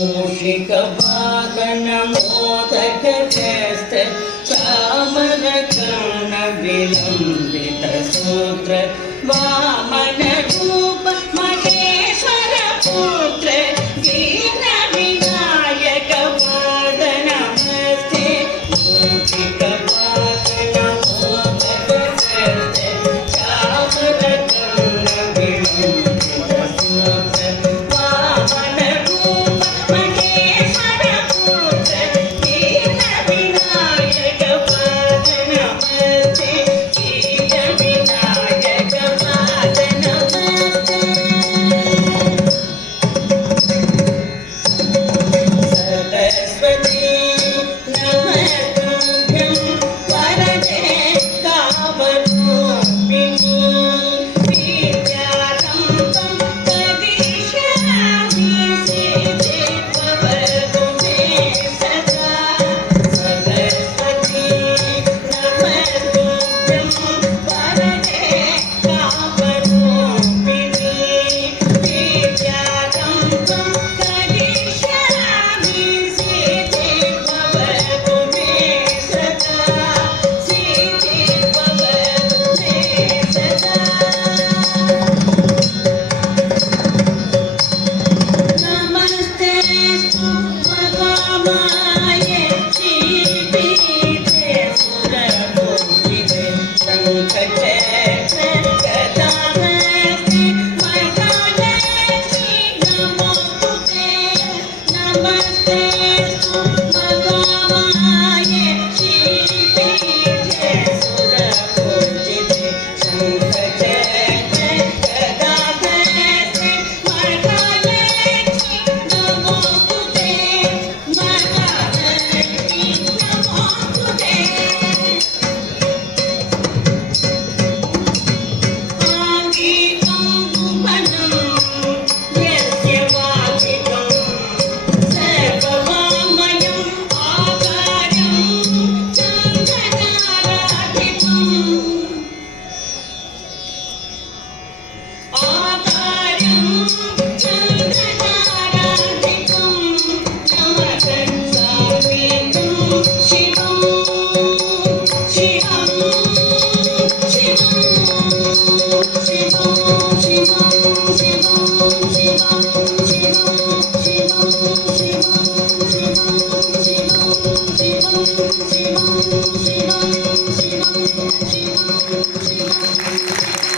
मूषिक वाहन मोदक हस्त कामन कर्ण विलंबित सूत्र वामन रूप महेश्वर पुत्र दीन विनायक पाद नमस्ते मूषिक वाहन मोदक हस्त कामन कर्ण विलंबित सूत्र वामन रूप महेश्वर पुत्र दीन विनायक पाद नमस्ते दीन विनायक पाद नमस्ते सरस्वती नमस्तुभ्यं वरदे कामरूपिणी विद्यारम्भं करिष्यामि सिद्धि भवतु मे सदा सरस्वती नमस्तुभ्यं वरदे कामरूपिणी विद्यारम्भं करिष्यामि सिद्धि भवतु मे सदा सिद्धि भवतु मे सदा नमस्ते भगवाय श्रीपीठे सुरपूजिते शङ्खचक्र गदाहस्ते महालक्ष्मी नमोस्तुते नमस्ते भगवाय श्रीपीठे सुरपूजिते शङ्खचक्र गदाहस्ते महालक्ष्मी नमोस्तुते महालक्ष्मी नमोस्तुते आङ्गिकं भुवनं यस्य वाचिकं सर्ववाङ्मयम् आकारं चन्द्रताराधिपम् नमस्सामितं शिवं शिवं शिवं शिवं शिवं शिवं शिवं शिवं शिवं शिवं शिवं शिवं शिवं शिवं शिवं शिवं शिवं